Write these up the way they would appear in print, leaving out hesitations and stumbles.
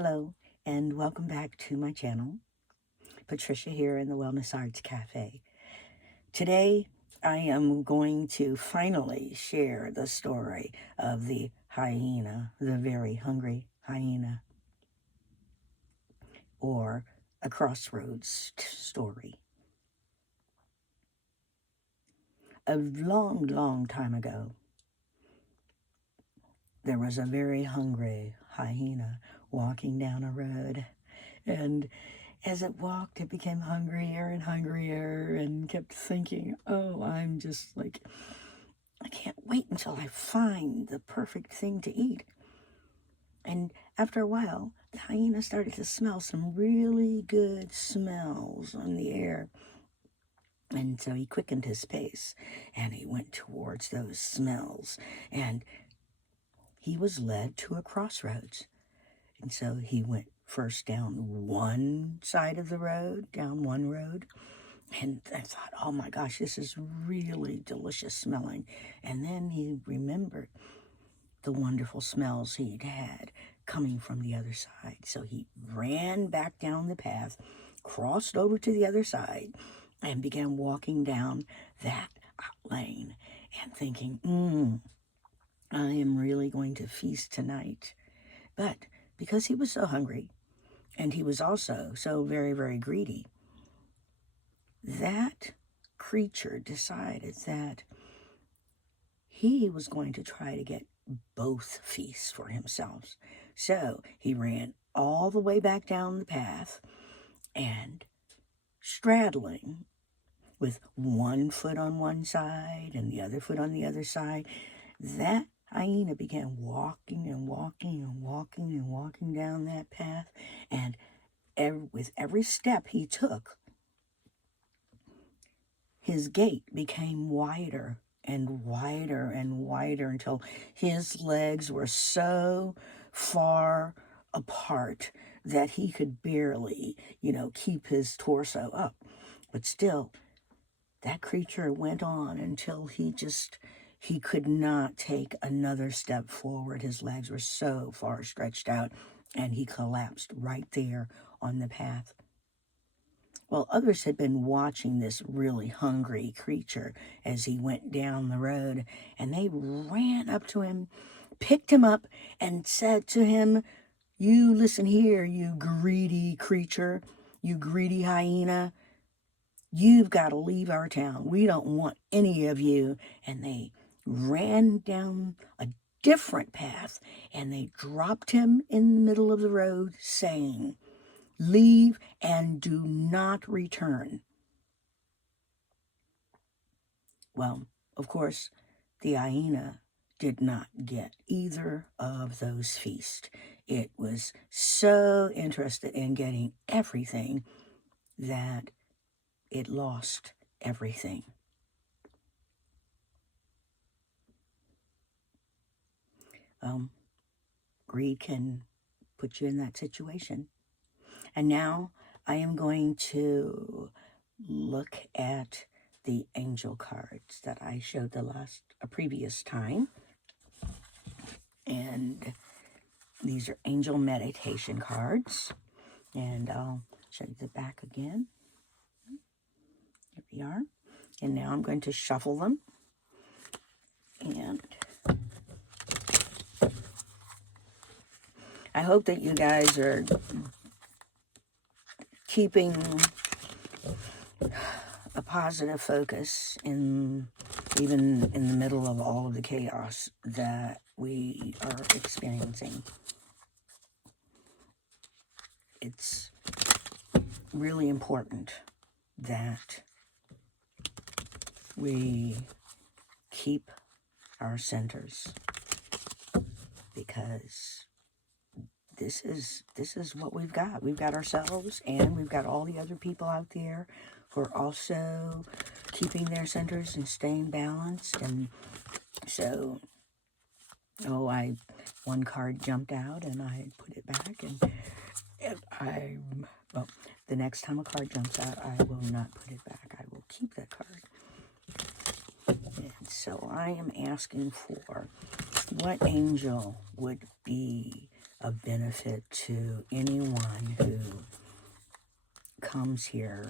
Hello, and welcome back to my channel. Patricia here in the Wellness Arts Cafe. Today, I am going to finally share the story of the hyena, the very hungry hyena, or a crossroads story. A long, long time ago, there was a very hungry hyena walking down a road, and as it walked, it became hungrier and hungrier and kept thinking, oh, I'm just like, I can't wait until I find the perfect thing to eat. And after a while, the hyena started to smell some really good smells on the air. And so he quickened his pace and he went towards those smells. And he was led to a crossroads. And so he went first down one side of the road, down one road. And I thought, oh my gosh, this is really delicious smelling. And then he remembered the wonderful smells he'd had coming from the other side. So he ran back down the path, crossed over to the other side, and began walking down that lane and thinking, I am really going to feast tonight. But because he was so hungry, and he was also so very, very greedy, that creature decided that he was going to try to get both feasts for himself. So he ran all the way back down the path and straddling with one foot on one side and the other foot on the other side, that hyena began walking and walking and walking and walking down that path. And with every step he took, his gait became wider and wider and wider until his legs were so far apart that he could barely, keep his torso up. But still, that creature went on until he could not take another step forward. His legs were so far stretched out, and he collapsed right there on the path. Well, others had been watching this really hungry creature as he went down the road, and they ran up to him, picked him up, and said to him, you listen here, you greedy creature, you greedy hyena. You've got to leave our town. We don't want any of you. And they ran down a different path, and they dropped him in the middle of the road, saying, leave and do not return. Well, of course, the hyena did not get either of those feasts. It was so interested in getting everything that it lost everything. Greed can put you in that situation. And now I am going to look at the angel cards that I showed a previous time. And these are angel meditation cards. And I'll show you the back again. Here we are. And now I'm going to shuffle them. And I hope that you guys are keeping a positive focus even in the middle of all of the chaos that we are experiencing. It's really important that we keep our centers, because this is what we've got. We've got ourselves, and we've got all the other people out there who are also keeping their centers and staying balanced. And so, one card jumped out, and I put it back, and the next time a card jumps out, I will not put it back. I will keep that card. And so I am asking for what angel would be of benefit to anyone who comes here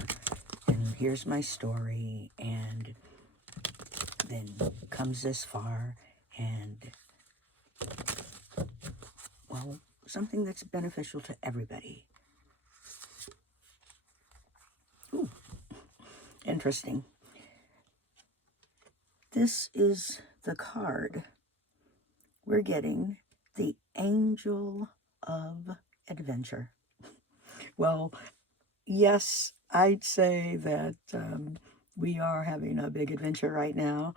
and hears my story and then comes this far and, well, something that's beneficial to everybody. Ooh, interesting. This is the card we're getting, the Angel of Adventure. Well, yes, I'd say that we are having a big adventure right now.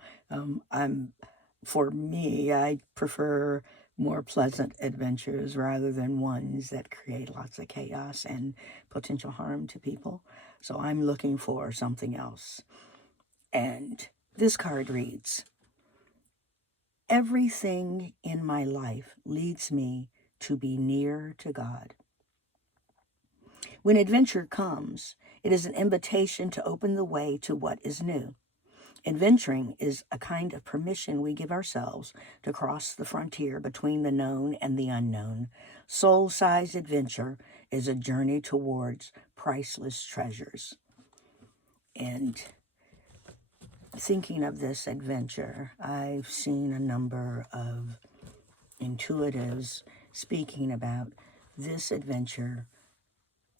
For me, I prefer more pleasant adventures rather than ones that create lots of chaos and potential harm to people. So I'm looking for something else. And this card reads, everything in my life leads me to be near to God. When adventure comes, it is an invitation to open the way to what is new. Adventuring is a kind of permission we give ourselves to cross the frontier between the known and the unknown. Soul-sized adventure is a journey towards priceless treasures. And thinking of this adventure, I've seen a number of intuitives speaking about this adventure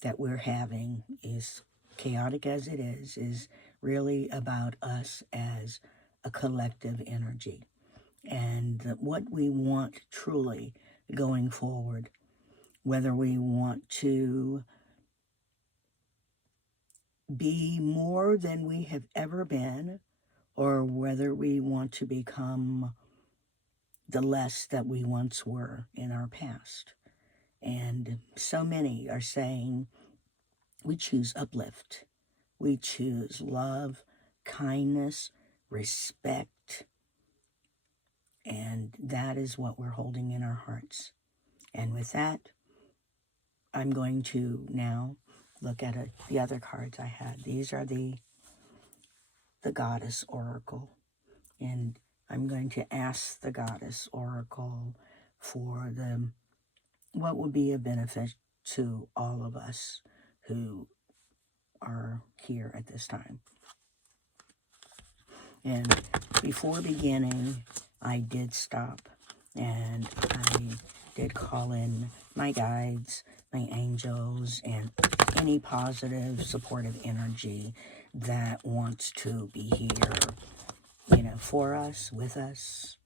that we're having, is chaotic as it is really about us as a collective energy and what we want truly going forward, whether we want to be more than we have ever been or whether we want to become the less that we once were in our past. And so many are saying we choose uplift. We choose love, kindness, respect, and that is what we're holding in our hearts. And with that, I'm going to now look at the other cards I had. These are the Goddess Oracle, and I'm going to ask the Goddess Oracle for what would be a benefit to all of us who are here at this time. And before beginning, I did stop and I did call in my guides, my angels, and any positive, supportive energy that wants to be here, for us, with us.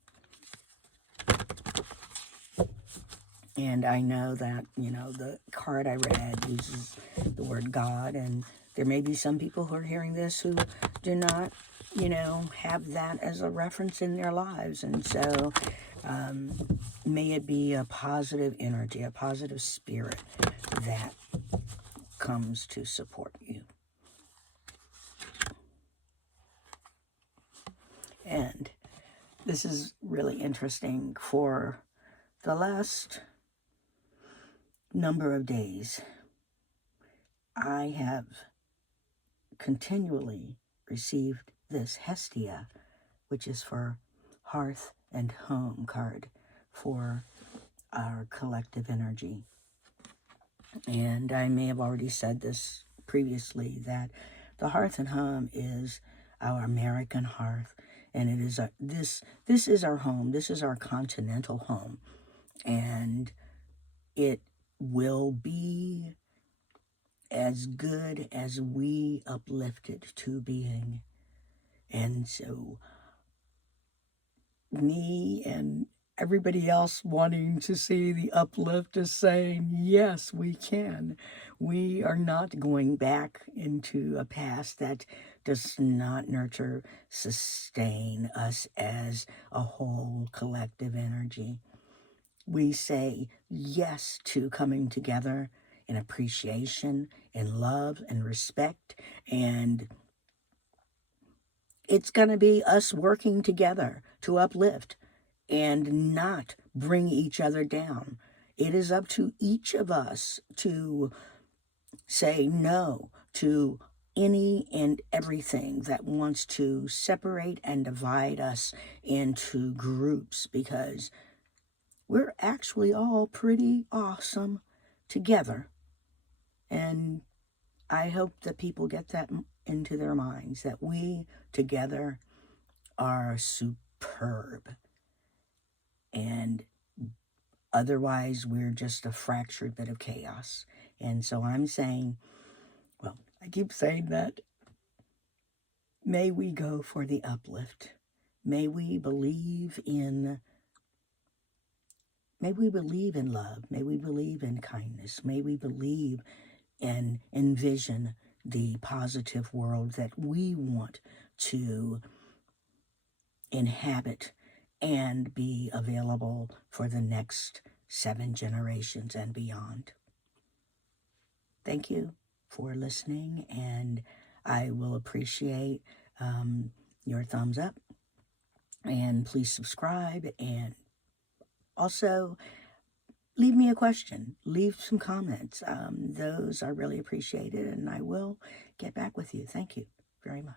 And I know that, the card I read uses the word God, and there may be some people who are hearing this who do not, have that as a reference in their lives. And so may it be a positive energy, a positive spirit that comes to support you. And this is really interesting. For the last number of days, I have continually received this Hestia, which is for Hearth and Home card for our collective energy. And I may have already said this previously, that the Hearth and Home is our American hearth, and it is this is our home. This is our continental home, and it will be as good as we uplift it to being. And so me and everybody else wanting to see the uplift is saying, yes, we can. We are not going back into a past that does not nurture, sustain us as a whole collective energy. We say yes to coming together in appreciation, in love, and respect, and it's going to be us working together to uplift and not bring each other down. It is up to each of us to say no to any and everything that wants to separate and divide us into groups, because we're actually all pretty awesome together. And I hope that people get that into their minds, that we together are superb. And otherwise, we're just a fractured bit of chaos. And so I'm saying, well, I keep saying that, may we go for the uplift. May we believe in love. May we believe in kindness. May we believe and envision the positive world that we want to inhabit and be available for the next 7 generations and beyond. Thank you for listening, and I will appreciate your thumbs up, and please subscribe, and also leave me a question, leave some comments. Those are really appreciated, and I will get back with you. Thank you very much.